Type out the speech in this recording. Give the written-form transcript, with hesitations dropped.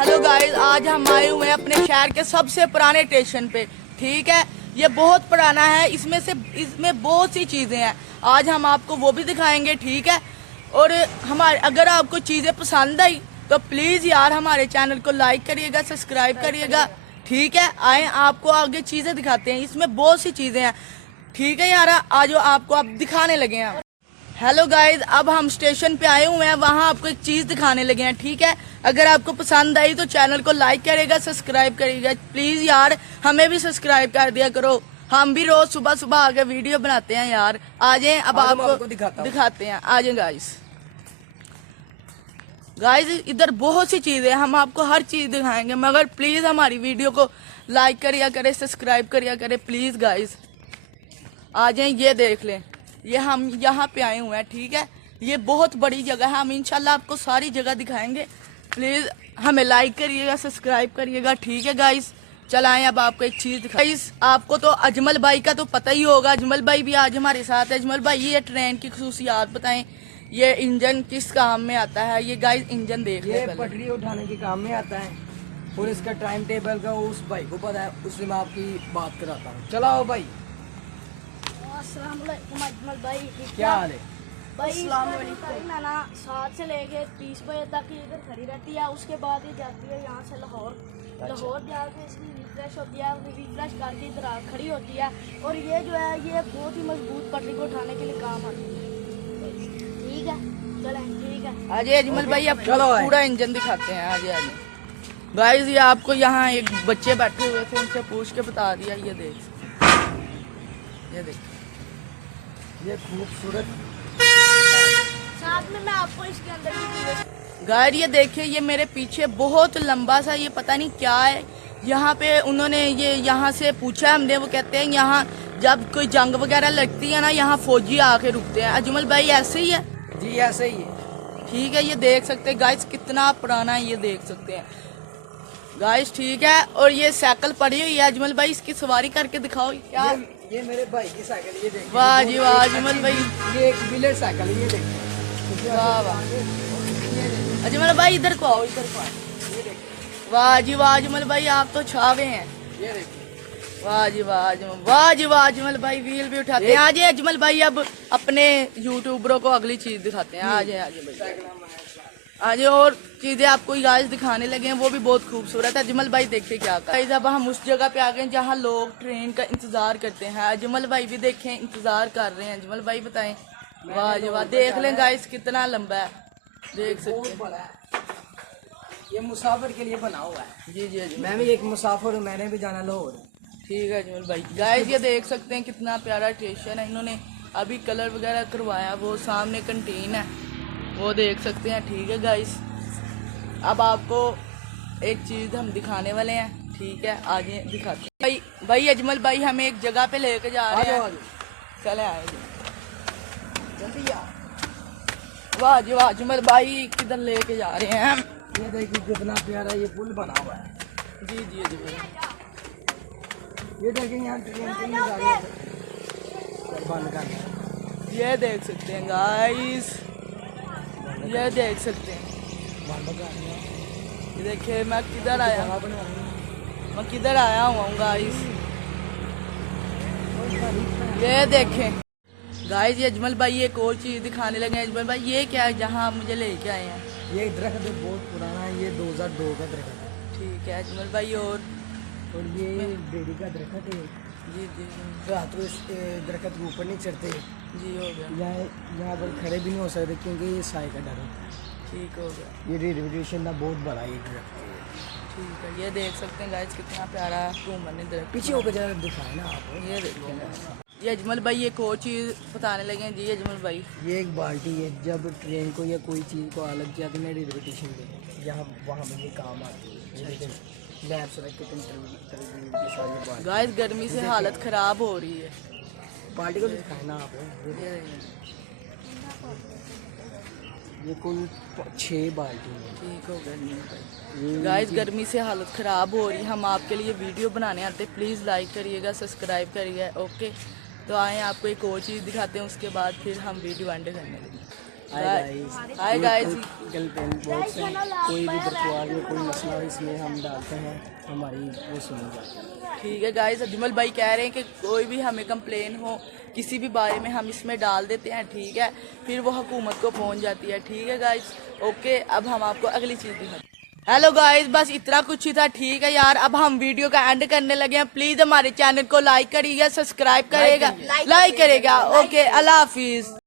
Hello guys, आज हम आए हुए हैं अपने शहर के सबसे पुराने स्टेशन पे। ठीक है, ये बहुत पुराना है, इसमें बहुत सी चीजें हैं। आज हम आपको वो भी दिखाएंगे। ठीक है, और हमारे अगर आपको चीजें पसंद आई तो प्लीज यार हमारे चैनल को लाइक करिएगा, सब्सक्राइब करिएगा। ठीक है, आए आपको आगे चीजें दिखाते हैं। इसमें बहुत सी चीजें हैं। ठीक है यार, आज आपको आप दिखाने लगे हैं। हेलो गाइस, अब हम स्टेशन पे आए हुए हैं, वहाँ आपको एक चीज दिखाने लगे हैं। ठीक है, अगर आपको पसंद आई तो चैनल को लाइक करेगा, सब्सक्राइब करेगा। प्लीज यार हमें भी सब्सक्राइब कर दिया करो, हम भी रोज सुबह सुबह आके वीडियो बनाते हैं यार। आ जाए, अब आपको दिखाते हैं। आ जाए गाइस। गाइस इधर बहुत सी चीजें, हम आपको हर चीज दिखाएंगे, मगर प्लीज हमारी वीडियो को लाइक करिया करे, सब्सक्राइब करिया करे प्लीज गाइस। आ जाए, ये देख लें, ये हम यहाँ पे आए हुए हैं। ठीक है, ये बहुत बड़ी जगह है, हम इंशाल्लाह आपको सारी जगह दिखाएंगे। प्लीज हमें लाइक करिएगा, सब्सक्राइब करिएगा। ठीक है गाइस, चलाएं। अब आपको एक चीज गाइस, आपको तो अजमल भाई का तो पता ही होगा, अजमल भाई भी आज हमारे साथ है। अजमल भाई, ये ट्रेन की खुसूसियात बताएं, ये इंजन किस काम में आता है? ये गाइस इंजन देख ले, पटरी उठाने के काम में आता है और इसका टाइम टेबल का उस भाई को पता है, उससे मैं आपकी बात कराता हूँ। चलाओ भाई। अस्सलामुअलैकुम अजमल भाई, क्या हाल है भाई? ना 7 से लेके 30 बजे तक इधर खड़ी रहती है, उसके बाद ये जाती है यहाँ से लाहौर। लाहौर जाके इसकी रिफ्रेश होती है, रिफ्रेश करके इधर खड़ी होती है। और ये जो है ये बहुत ही मजबूत पटरी को उठाने के लिए काम आती है। ठीक है, चलें। ठीक है, आज अजमल भाई अब पूरा इंजन दिखाते हैं। आज गाइस, ये आपको यहाँ एक बच्चे बैठे हुए थे, उनसे पूछ के बता दिया। ये देख, ये देख, ये खूबसूरत। साथ में मैं आपको इसके अंदर भी गाइस ये देखिए, ये मेरे पीछे बहुत लंबा सा, ये पता नहीं क्या है। यहाँ पे उन्होंने ये यहाँ से पूछा हमने, वो कहते हैं यहाँ जब कोई जंग वगैरह लगती है ना, यहाँ फौजी आके रुकते हैं। अजमल भाई ऐसे ही है? जी ऐसे ही है। ठीक है, ये देख सकते हैं गाइस कितना पुराना है, ये देख सकते हैं गाइस। ठीक है, और ये साइकिल पड़ी हुई है। अजमल भाई इसकी सवारी करके दिखाओ। क्या ये मेरे भाई की साइकिल, ये देखिए। वाह जी वाह अजमल भाई, ये एक व्हीलर साइकिल, ये देखिए। वाह वाह अजमल भाई, इधर को आओ, इधर को आओ। ये देखिए, वाह जी वाह अजमल भाई, आप तो छा गए हैं। ये देखिए। वाह जी वाह अजमल, वाह जी वाह अजमल भाई, व्हील भी उठाते हैं। आज अजमल भाई अब अपने यूट्यूबरों को अगली चीज दिखाते हैं। आज भाई, आज और चीजें आपको गाइस दिखाने लगे हैं, वो भी बहुत खूबसूरत है। अजमल भाई देखिए क्या गाइस, अब हम उस जगह पे आ गए जहाँ लोग ट्रेन का इंतजार करते हैं। अजमल भाई भी देखें, इंतजार कर रहे हैं। अजमल भाई बताएं। वाह जी वाह, देख लें गाइस कितना लंबा है, देख सकते हैं। ये मुसाफिर के लिए बना हुआ है। जी जी अजमल, मैं भी एक मुसाफिर हूँ, मैंने भी जाना लाहौर। ठीक है अजमल भाई। गाइस ये देख सकते हैं कितना प्यारा स्टेशन है, इन्होंने अभी कलर वगैरह करवाया। वो सामने कंटीन है, वो देख सकते हैं। ठीक है गाइस, अब आपको एक चीज हम दिखाने वाले हैं। ठीक है, आगे दिखाते हैं। भाई अजमल भाई हमें एक जगह पे लेके जा रहे हैं, चले आए जल्दी यार। वाह जी वाह अजमल भाई, किधर लेके जा रहे हैं हम? ये देखिए कितना प्यारा ये पुल बना हुआ है। जी जी अजमल, ये देखिए यहाँ ट्रेन के नज़ारे बंद कर। ये देख सकते हैं गाइस, ये देख सकते हैं। बंद कर। ये देखिए मैं किधर आया, मैं किधर आया हुआ हूँ गाइस। ये देखें गाइस, ये अजमल भाई एक और चीज दिखाने लगे हैं। अजमल भाई ये क्या है जहाँ आप मुझे लेके आए हैं? ये दरख्त बहुत पुराना है, ये 2002 का दरख्त है। ठीक है अजमल भाई, और ये बेड़ी का दरख्त है। जी जी रात को इस दरख्त के ऊपर नहीं चढ़ते, जी हो गया। यहाँ पर खड़े भी नहीं हो सकते क्योंकि ये साए का डर होता है। ठीक हो गया। ये रेलवे स्टेशन का बहुत बड़ा ये दरख्त है। ठीक है, ये देख सकते हैं गाइस कितना प्यारा घूमर ने दरख्त। पीछे होकर जरा दिखाए ना आप। ये देखिए, ये अजमल भाई एक और चीज बताने लगे हैं। जी अजमल भाई, ये एक बाल्टी है, जब ट्रेन को या कोई चीज़ को अलग किया तो मैं रेलवे स्टेशन पे जहाँ वहाँ में ये काम आती है। लैब्स रख के गाइस गर्मी से हालत खराब हो रही है। बाल्टी को दिखाए ना आप। ये कुल 6 बाल्टी है। ठीक हो गया गाइस, गर्मी से हालत ख़राब हो रही, हम आपके लिए वीडियो बनाने आते, प्लीज़ लाइक करिएगा, सब्सक्राइब करिएगा। ओके, तो आए आपको एक और चीज़ दिखाते हैं, उसके बाद फिर हम वीडियो एंड करने लगे। Hi guys. गर्लफ्रेंड बॉक्स है, कोई भी बकवास में कोई मसला हो इसमें हम डालते हैं, हमारी वो सुनी जाती है। ठीक है गाइस, अजमल भाई कह रहे हैं कि कोई भी हमें कंप्लेन हो किसी भी बारे में हम इसमें डाल देते हैं, ठीक है, फिर वो हुकूमत को पहुंच जाती है। ठीक है गाइस, ओके, अब हम आपको अगली चीज़ दिखाते हैं। हेलो गाइस, बस इतना कुछ ही था, ठीक है यार। अब हम वीडियो का एंड करने लगे हैं। प्लीज़ हमारे चैनल को लाइक करिएगा, सब्सक्राइब करेगा, लाइक करेगा। ओके, अल्लाह हाफिज़।